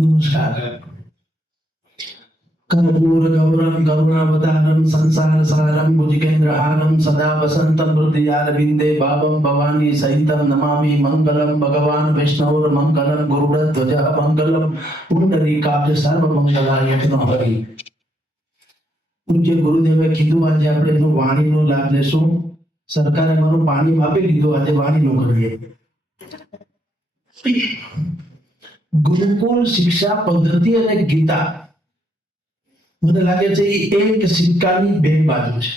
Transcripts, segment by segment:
નમસ્કાર. કર્પૂર ગૌરમ કરુણાવતારમ સંસાર સારમ ભુજગેન્દ્રહારમ સદા વસંતમ હૃદયારવિંદે ભાવમ ભવાની સહિતમ નમામિ મંગલમ ભગવાન વૈષ્ણવ મંગલમ ગુરુડધ્વજ મંગલમ પુંડરીકાક્ષ સર્વ મંગલાય હરિ. પૂજ્ય ગુરુદેવે કીધું આજે આપણે એનું વાણીનો લાભ લેશું. સરકારે મારું પાણી આપી દીધું, આજે વાણીનું કરીએ. ગુરુકુળ શિક્ષા પદ્ધતિ અને ગીતા મને લાગે છે એ એક સિક્કાની બે બાજુ છે.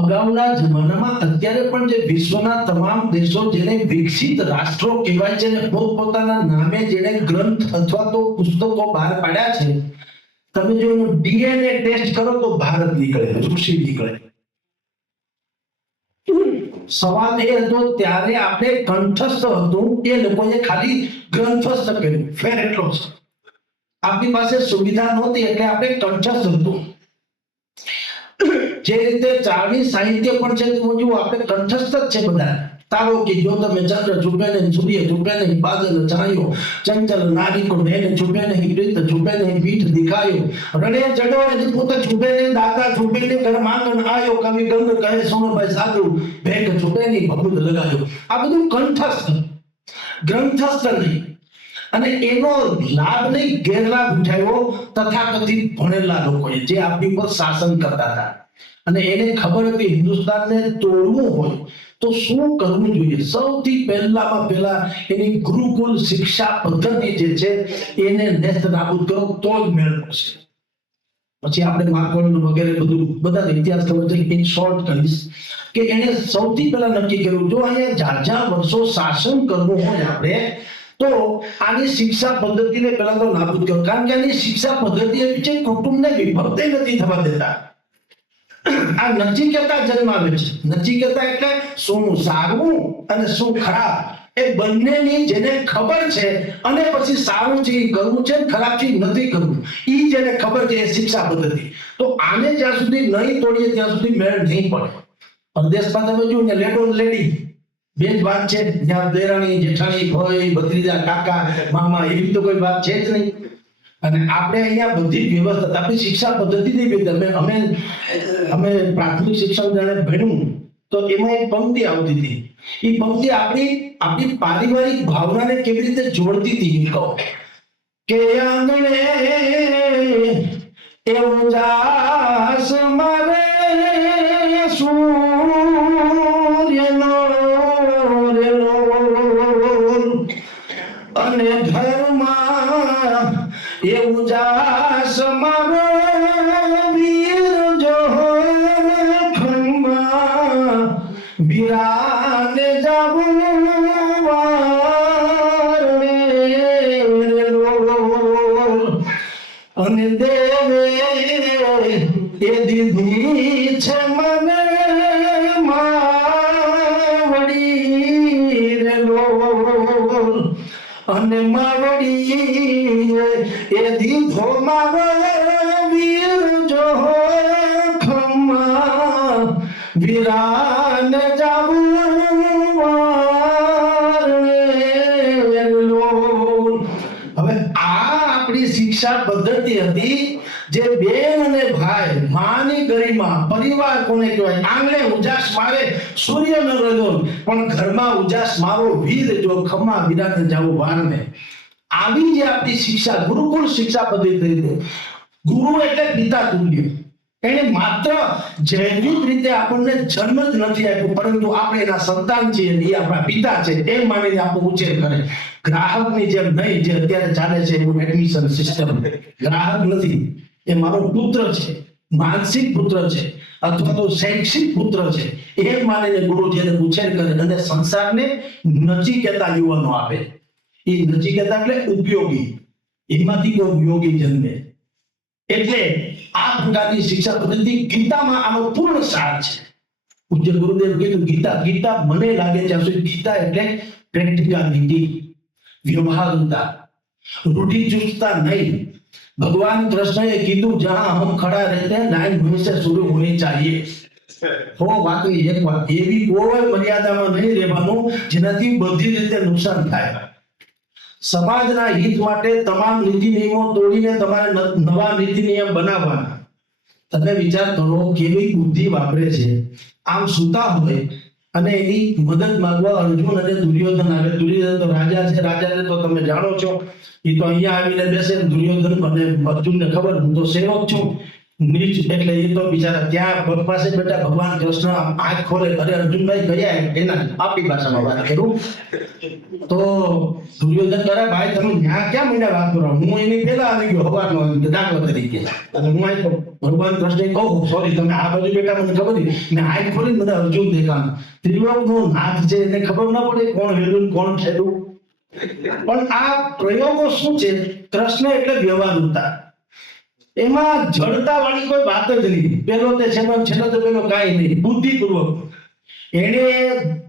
અગાઉના જમાનામાં અત્યારે પણ જે વિશ્વના તમામ દેશો જેને વિકસિત રાષ્ટ્રો કહેવાય છે ને પોતપોતાના નામે જેને ગ્રંથ અથવા તો પુસ્તકો બહાર પાડ્યા છે, તમે જો ડીએનએ ટેસ્ટ કરો તો ભારત નીકળે, ઋષિ નીકળે. સવાલ એ હતો ત્યારે આપણે કંઠસ્થ હતું, એ લોકોએ ખાલી ગ્રંથસ્થ કર્યું. ફેર એટલો છે, આપણી પાસે સુવિધા નહોતી એટલે આપણે કંઠસ્થ હતું. જે રીતે ચારણી સાહિત્ય પણ છે તો જુઓ આપણે કંઠસ્થ જ છે બધા. તારો કે જો તમે ચંદ્ર છુપે નહીં, સૂર્ય છુપે નહીં, બાદલ છાયો, ચંચલ નારી કો નૈન છુપે નહીં, પ્રીત છુપે નહીં, પીઠ દિખાયો, રણે જડો પુત છુપે નહીં, દાતા છુપે નહીં, ઘર માંગણ આયો, કવિ ગંગ કહે સુનો ભાઈ સાધુ, ભેગ છુપે નહીં, ભગુદ લગાયો. આ બધું કંઠસ્થ, ગ્રંથસ્થ નહીં. અને એનો લાભ નહીં ગેરલાભ ઉઠાવ્યો તથાકથિત ભણેલા લોકોએ, જે આપણી પર શાસન કરતા હતા. અને એને ખબર હતી હિન્દુસ્તાનને તોડવું હોય તો શું કરવું જોઈએ. સૌથી પહેલા એની ગુરુકુલ શિક્ષા પદ્ધતિ જે છે એને નેસ્ત નાબૂદ કરો તો જ મેળ પડશે. પછી આપણે માર્કોલ વગેરે બધું બધા ઇતિહાસ ખબર છે. ઇન શોર્ટ કહીશ કે એને સૌથી પહેલા નક્કી કર્યું, જો અહીંયા ઝાઝા વર્ષો શાસન કરવું હોય આપણે તો આની શિક્ષા પદ્ધતિને પહેલા તો નાબૂદ કરો. કારણ કે આની શિક્ષા પદ્ધતિ એવી છે કુટુંબને વિભક્ત નથી થવા દેતા. આ નચિકેતા જન્માવે છે. નચિકેતા એટલે શું સારું અને શું ખરાબ એ બંનેની જેને ખબર છે, અને પછી સારું છે એ કરવું છે, ખરાબ છે એ નથી કરવું, એ જેને ખબર છે એ શિક્ષા પદ્ધતિ. તો આને જ્યાં સુધી નહીં તોડીએ ત્યાં સુધી મેળ નહીં પડે. પરદેશમાં તમે જુઓ ને લેડ ઓન લેડી બે જ વાત છે, જ્યાં દેરાણી જેઠાણી ભાઈ ભત્રીજા કાકા મામા એવી તો કોઈ વાત છે જ નહીં. અને આપણે અહીંયા બધી વ્યવસ્થા, આપણી શિક્ષા પદ્ધતિ નહીં. અમે પ્રાથમિક શિક્ષણ જાણે ભણ્યું તો એમાં એક પંક્તિ આવતી હતી. એ પંક્તિ આપણી પારિવારિક ભાવનાને કેવી રીતે જોડતી હતી કહો કે આંગણે એવું જાસ મારે સૂર્યનો રેલો અને ઘરમાં એવું જાસ મારો વીર જો ખંભા વિરાને જાવું વારણે અને દેવે એ દીધી છે મને માવડી રેલો અને માવડી એ દીધો મારો વીર જો ખમ્મા વિરાને જાવું વારણેલો. હવે આ આપણી શિક્ષા પદ્ધતિ હતી, જે બેન અને ભાઈ, માની ગરિમા, પરિવાર કોને કહેવાય, આંગણે ઉજાસ મારે સૂર્ય ન રજો પણ ઘરમાં ઉજાસ મારો વીર જો ખમ્મા વિરાને જાવું વારને. આવી જે આપણી શિક્ષા ગુરુકુળ શિક્ષા પદ્ધતિ છે. ગુરુ એટલે પિતા તુલ્ય. એને માત્ર જૈવિક રીતે આપણને જન્મ જ નથી આપ્યો, પરંતુ આપણે એના સંતાન છીએ, એ આપણા પિતા છે એમ માનીને આપણો ઉછેર કરે. ગ્રાહકની જેમ નહીં, જે અત્યારે ચાલે છે એવું એડમિશન સિસ્ટમ. ગ્રાહક નથી, એ મારો પુત્ર છે, માનસિક પુત્ર છે અથવા તો શૈક્ષિક પુત્ર છે એમ માનીને ગુરુ જેને ઉછેર કરે અને સંસારને નચિકેતા યુવાનો આપે. એ નચિકેતા એટલે ઉપયોગી, એમાંથી કોઈ યોગી જન્મે. એટલે આ પ્રકારની શિક્ષા પદ્ધતિ ગીતામાં આનો પૂર્ણ સાર છે. પૂજ્ય ગુરુદેવ કીધું ગીતા મને લાગે ત્યાં સુધી ગીતા એટલે પ્રેક્ટિકાલિટી, વ્યવહારતા, રૂઢિચુસ્તતા નહીં. भगवान कृष्ण ने कीधु जहां हम खड़ा रहते हैं लाइन हमेशा शुरू होनी चाहिए. हो बात एक बात एवी कोई मर्यादाમાં નહીં રહેવાનું જેનાથી બધી રીતે નુકસાન થાય. સમાજના હિત માટે તમામ નીતિ નિયમો તોડીને તમારે નવા નીતિ નિયમ બનાવવાના. તમે વિચાર કરો કેવી બુદ્ધિ વાપરે છે. આમ સુતા હોય અને એની મદદ માંગવા અર્જુન અને દુર્યોધન આવે. દુર્યોધન તો રાજા છે, રાજાને તો તમે જાણો છો, એ તો અહીંયા આવીને બેસે. દુર્યોધન અને અર્જુનને ખબર હું તો સેવક છું, નીચ, એટલે એ તો બિચારા ત્યાં પગ પાસે બેઠા. ભગવાન કૃષ્ણ આંખ ખોલે, અરે અર્જુનભાઈ ગયા એના આપણી ભાષામાં વાત કરું તો દુર્યોધન કરે, ભાઈ તમે ત્યાં ક્યાં મહિના વાત કરો, હું એની પેલા આવી ગયો ભગવાનનો દાખલા તરીકે. અને હું અહીં ભગવાન કૃષ્ણ કહું સોરી તમે આ બાજુ બેઠા મને ખબર નહીં, ને આંખ ખોલીને બધા અર્જુન દેખાણ. ત્રિલોકનો નાથ છે એને ખબર ના પડે કોણ હેલું કોણ છેલું. પણ આ પ્રયોગો શું છે? કૃષ્ણ એટલે વ્યવહારુતા, એમાં જડતા વાળી કોઈ વાત જ નહીં. પેલો તે છેલ્લો તો પેલો કાંઈ નહીં, બુદ્ધિપૂર્વક એને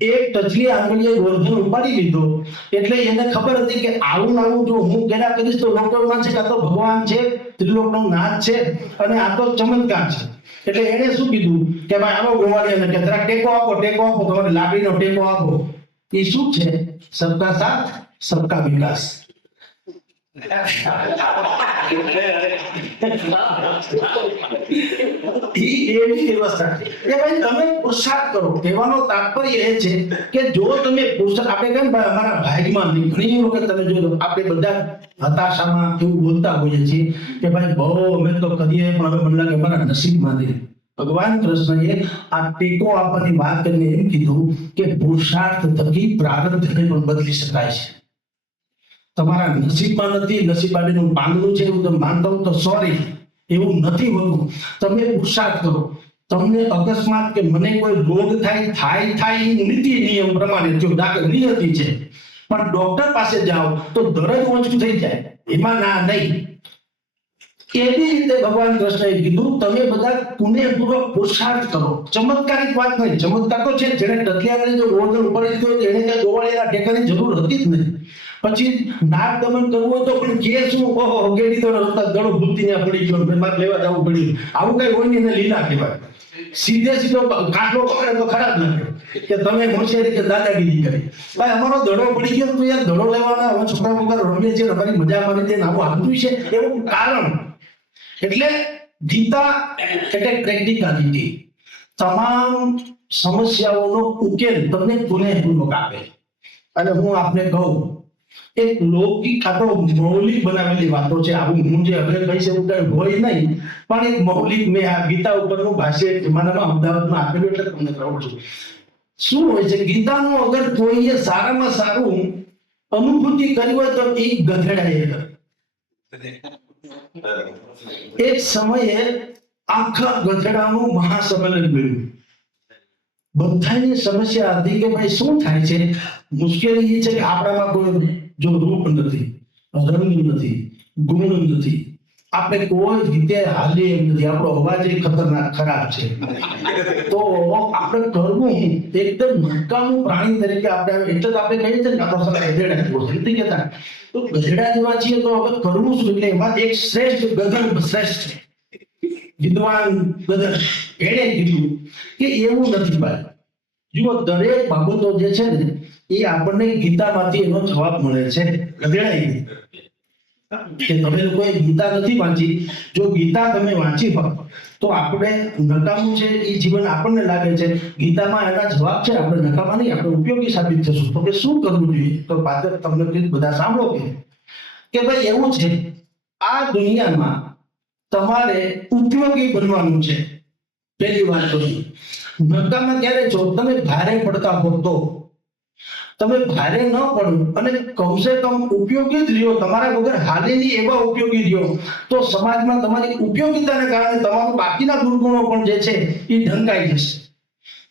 એક ટચલી આંગળીએ ગોરધન ઉપાડી લીધો. એટલે એને ખબર હતી કે આવું આવું જો હું કર્યા કરીશ તો લોકો માનશે કે આ તો ભગવાન છે, ત્રિલોકનો નાથ છે અને આ તો ચમત્કાર છે. એટલે એને શું કીધું કે ભાઈ આવો ગોવાળિયાને કે જરા ટેકો આપો, તમારી લાકડીનો ટેકો આપો. એ શું છે? સબકા સાથ સબકા વિકાસ. એવી વ્યવસ્થા છે કે ભાઈ તમે પુરુષાર્થ કરો. કહેવાનો તાત્પર્ય એ છે કે જો તમે પુરુષાર્થ, આપણે કેમ અમારા ભાગમાં નહીં, ઘણી વખત તમે જોજો આપણે બધા હતાશામાં એવું બોલતા હોઈએ છીએ કે ભાઈ બહુ અમે તો કરીએ પણ હવે મને લાગે અમારા નસીબમાં નહીં. ભગવાન કૃષ્ણએ આ ટેકો આપવાની વાત કરીને એમ કીધું કે પુરુષાર્થ થકી પ્રારબ્ધને પણ બદલી શકાય છે. તમારા નસીબમાં નથી, નસીબાડીનું પાંદડું છે એવું તમે માનતા હો તો સોરી, એવું નથી હોતું. તમે પુરુષાર્થ કરો. તમને અકસ્માત કે મને કોઈ રોગ થાય નીતિ નિયમ પ્રમાણે જો દાખલ નિયતિ છે, પણ ડોક્ટર પાસે જાઓ તો દરજ ઓછું થઈ જાય, એમાં ના નહીં. એવી રીતે ભગવાન કૃષ્ણએ કીધું તમે બધા પુણ્યપૂર્વક પુરુષાર્થ કરો. ચમત્કારિક વાત નહીં, ચમત્કાર તો છે જેને ટકિયાને જો ગોળધન ઉપાડી દીધો એને કઈ ગોવાળિયાના ટેકાની જરૂર હતી જ નહીં. પછી નાગ દમન કરવું હોય તો પણ કે શું, ઓહો ગેડી તો ગળો ભૂલતી પડી ગયો, મારે લેવા જવું પડ્યું, આવું કઈ હોય ને લીલા કહેવાય. સીધો કાટલો પકડે તો ખરાબ લાગે કે તમે હોશિયારી કે દાદાગીરી કરી. ભાઈ અમારો દડો પડી ગયો તો યાર દડો લેવાના, હવે છોકરા વગર રમીએ છીએ, અમારી મજા માની દે, આવું આવતું છે એવું કારણ. એટલે ગીતા એટલે પ્રેક્ટિકાલિટી, તમામ સમસ્યાઓનો ઉકેલ તમને પુનઃપૂર્વક આપે. અને હું આપને કહું એક લૌકિક આ તો મૌલિક બનાવેલી વાતો છે. આવું હું જે હવે કહીશ એવું કઈ હોય નહીં, પણ એક મૌલિક મેં આ ગીતા ઉપરનું ભાષ્ય જમાનામાં અમદાવાદમાં આપેલું એટલે તમને કહું છું. શું હોય છે ગીતાનું અગર કોઈએ સારામાં સારું અનુભૂતિ કરી હોય તો એ ગધેડાએ એક સમયે આખા ગધેડાનું મહાસંમેલન મળ્યું. બધાની સમસ્યા હતી કે ભાઈ શું થાય છે? મુશ્કેલી એ છે કે આપણામાં કોઈ જો રૂપ નથી, રંગ નથી, ગુણ નથી, આપણે કોઈ રીતે હાલીએ એમ નથી, આપણો અવાજ ખતરનાક ખરાબ છે. તો આપણે કરવું એકદમ નકામું પ્રાણી તરીકે આપણે એટલે આપણે કહીએ છીએ ને આપણે ગધેડા નથી કહેતા, તો ગધેડા જેવા છીએ તો હવે કરવું શું? એટલે એમાં એક શ્રેષ્ઠ ગધર શ્રેષ્ઠ છે, વિદ્વાન ગધર, એણે કીધું કે એવું નથી ભાઈ. જુઓ દરેક બાબતો જે છે ને એ આપણને ગીતામાંથી એનો જવાબ મળે છે. ગધેડાએ કે તમે લોકોએ ગીતા નથી વાંચી, જો ગીતા તમે વાંચી હોત તો આપણે નકામું છે એ જીવન આપણને લાગે છે, ગીતામાં એના જવાબ છે, આપણે નકામા નહીં, આપણે ઉપયોગી સાબિત થશું. તો કે શું કરવું જોઈએ? તો પાછળ તમને બધા સાંભળો કે ભાઈ એવું છે આ દુનિયામાં તમારે ઉપયોગી બનવાનું છે. પહેલી વાત તો નકામા ક્યારે છો? તમે ભારે પડતા હો તો. તમે ભારે ન પડો અને કમસે કમ ઉપયોગી જ રહ્યો, તમારા વગર હાલે નહીં એવા ઉપયોગી રહ્યો, તો સમાજમાં તમારી ઉપયોગિતાને કારણે તમારું બાકીના દુર્ગુણો પણ જે છે એ ઢંકાઈ જશે.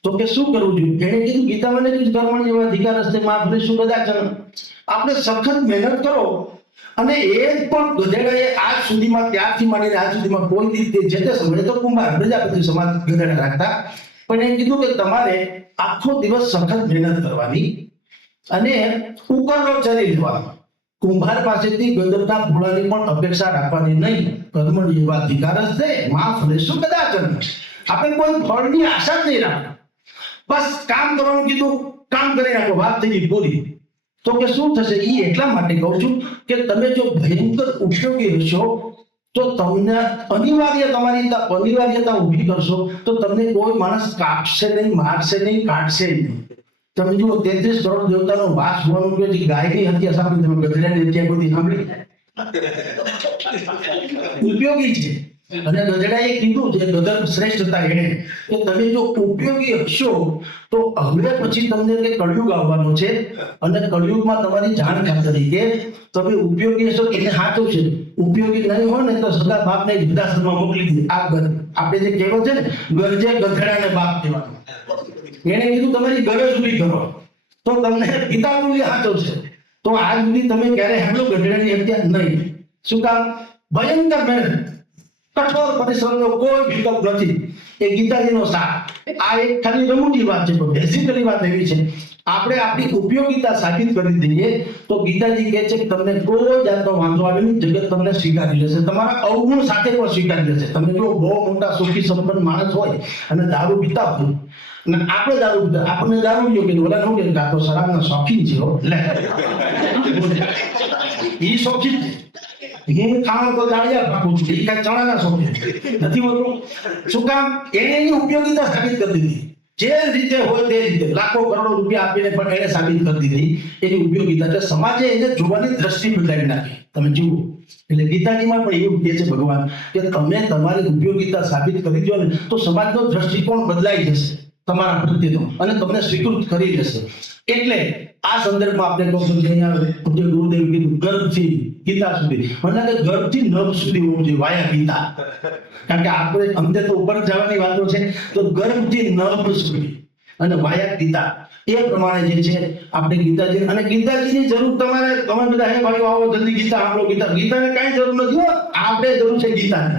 તો કે શું કરવું જોઈએ? એણે કીધું ગીતામાં કીધું કર્મણ્ય અધિકાર હસ્તે મા ફલેષુ કદાચન. આપણે સખત મહેનત કરો. અને એ પણ ગધેડાએ આજ સુધીમાં, ત્યારથી માંડીને આજ સુધીમાં કોઈ રીતે જે તે સમયે તો કુંભાર પ્રજાપતિ સમાજ ગધેડા રાખતા, પણ એમ કીધું કે તમારે આખો દિવસ સખત મહેનત કરવાની અને ઉકરડો ચરી લેવાનો. કુંભાર પાસેથી ગંધર્વના ફૂલાની પણ અપેક્ષા રાખવાની નહીં. કર્મણ્ય અધિકાર હસ્તે મા ફલેષુ કદાચન. આપણે કોઈ ફળની આશા જ નહીં રાખો, બસ કામ કરવાનું કીધું, કામ કરી નાખો, વાત થઈ ગઈ પૂરી. તો કે શું થશે? એ એટલા માટે કહું છું કે તમે જો ભયંકર ઉપયોગી હશો તો તમને અનિવાર્યતા ઊભી કરશો તો તમને કોઈ માણસ કાપશે નહીં, મારશે નહીં, કાઢશે નહીં. તમે જુઓ 33 કરોડ દેવતાનો વાસ હોવાનું કે જે ગાયની હત્યા સાંભળી, તમે ગધેડાની હત્યા બધી સાંભળી? ઉપયોગી છે. અને ગધેડાએ કીધું છે, ગધર શ્રેષ્ઠ હતા એને, કે તમે જો ઉપયોગી હશો તો હવે પછી તમને કે કળયુગ આવવાનો છે અને કળયુગમાં તમારી જાણ તરીકે તમે ઉપયોગી હશો એટલે સાચું છે. ઉપયોગી નહીં હોય ને તો સદા બાપને વૃદ્ધાશ્રમમાં મોકલી દે. આ આપણે જે કહેવત છે ને, ગરજે ગધેડાને બાપ કહેવાનું. એને કીધું તમારી ગરજ ઊભી કરો તો તમને પિતા તુલ્ય સાચો છે. તો આજ સુધી તમે ક્યારે સાંભળ્યું ગધેડાની હત્યા? નહીં. શું કામ? ભયંકર મહેનત, કઠોર પરિશ્રમનો કોઈ વિકલ્પ નથી. એ ગીતાજીનો સાર. આ એક ખાલી રમૂજી વાત છે, પણ બેઝિકલી વાત એવી છે, આપણે આપણી ઉપયોગિતા સાબિત કરી દઈએ તો ગીતાજી કહે છે કે તમને કોઈ જાતનો વાંધો આવે નહીં, જગત તમને સ્વીકારી લેશે, તમારા અવગુણ સાથે પણ સ્વીકારી લેશે. તમે જો બહુ મોટા સુખી સંપન્ન માણસ હોય અને દારૂ પીતા હોય અને આપણે દારૂ પીતા, આપણને દારૂ પીઓ કે ઓલા નો કે આ તો શરાબના શોખીન છે, લે એ શોખીન છે, હું ખાવા તો દાળિયા ભાગું છું, એ કાંઈ ચણાના શોખીન નથી હોતું. શું કામ? એને એની ઉપયોગિતા સાબિત કરી દીધી. જે રીતે હોય તે રીતે લાખો કરોડો રૂપિયા આપીને પણ એને સાબિત કરી દીધી એની ઉપયોગિતા. એટલે સમાજે એને જોવાની દ્રષ્ટિ બદલાવી નાખી. તમે જુઓ, એટલે ગીતાજીમાં પણ એવું કહે છે ભગવાન કે તમે તમારી ઉપયોગિતા સાબિત કરી દો ને તો સમાજનો દ્રષ્ટિકોણ બદલાઈ જશે તમારા પ્રત્યેનો અને તમને સ્વીકૃત કરી લેશે. એટલે આ સંદર્ભમાં આપણે કહું છું કે અહીંયા જે ગુરુદેવ કીધું ગર્ભથી ગીતા સુધી, મને ગર્ભથી નભ સુધી હોવું જોઈએ, વાયા ગીતા. કારણ કે આપણે અમને તો ઉપર જવાની વાતો છે, તો ગર્ભથી નભ સુધી અને વાયા ગીતા એ પ્રમાણે જે છે આપણે ગીતાજી, અને ગીતાજીની જરૂર તમારે, તમે બધા હે ભાઈઓ આવો જલ્દી ગીતા સાંભળો, ગીતાને કાંઈ જરૂર નથી હો, આપણે જરૂર છે ગીતાને.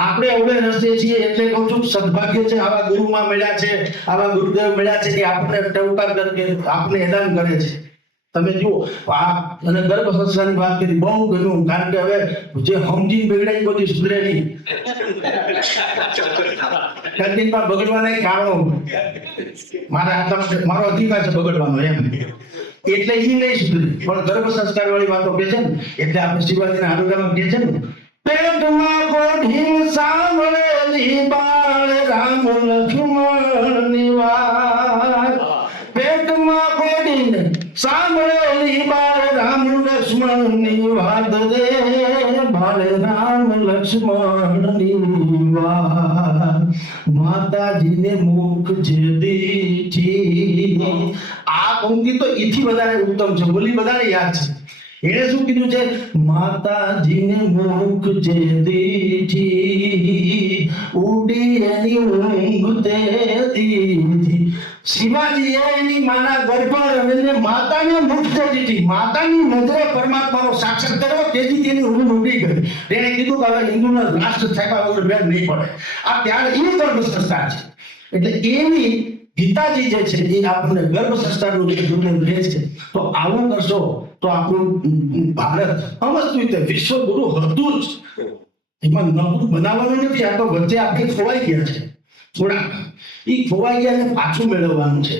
આપણે અવળે રસ્તે છીએ એટલે કહું છું સદભાગ્ય છે આવા ગુરુમાં મળ્યા છે, આવા ગુરુદેવ મળ્યા છે કે આપણને ટવકાર કરીને આપણે એલાન કરે છે. તમે જુઓ આ અને ગર્ભ સંસ્થાની વાત કરી, બહુ ગમ્યું, કારણ કે હવે જે સમજીને બગડાય બધી સુધરે નહીં. કંટીનમાં બગડવાના કારણો મારો અધિકાર છે બગડવાનો એમ, એટલે એ નહીં સુધરે. પણ ગર્ભ સંસ્કાર વાળી વાતો કે છે ને, એટલે આપણે શિવાજીના આરોગ્યમાં કે છે ને, પેટમાં કોઠી સાંભળેલી બાળ રામ લક્ષ્મણની વાત, પેટમાં કોઠીને સાંભળેલી બાળ રામ લક્ષ્મણની વાત રે, બાળ રામ લક્ષ્મણની વાત, માતાજીને મુખ જે દીઠી. આ પંક્તિ તો એથી વધારે ઉત્તમ છે, બોલી બધાને યાદ છે. એને શું કીધું છે? માતાજીને મુખ જે દીઠી, ઉડી એની ઊંઘ તે દીધી. શિવાજીએ એની માના ગર્ભ રમીને માતાને મુખ જે દીધી, માતાની નજરે પરમાત્માનો સાક્ષાત કર્યો, તેથી તેની ઊંઘ ઉડી ગઈ. એને કીધું કે હવે હિન્દુના રાષ્ટ્ર થયા વગર બેન નહીં પડે. આ ત્યારે એ ગર્ભ સંસ્કાર છે. એટલે એની ગીતાજી જે છે એ આપણને ગર્ભ સંસ્કારનું જે ગુરુદેવ કહે છે. તો આવું કરશો તો આપણું ભારત સમજતું રીતે વિશ્વ ગુરુ હતું જ, એમાં નવું બનાવવાનું નથી. આ તો વચ્ચે આપણે ખોવાઈ ગયા છે, થોડા એ ખોવાઈ ગયા ને પાછું મેળવવાનું છે.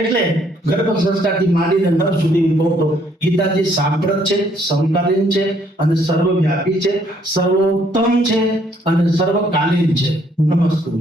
એટલે ગર્ભ સંસ્કારથી માંડીને નર સુધી કહું તો ગીતાજી સાંપ્રત છે, સમકાલીન છે અને સર્વવ્યાપી છે, સર્વોત્તમ છે અને સર્વકાલીન છે. નમસ્કાર.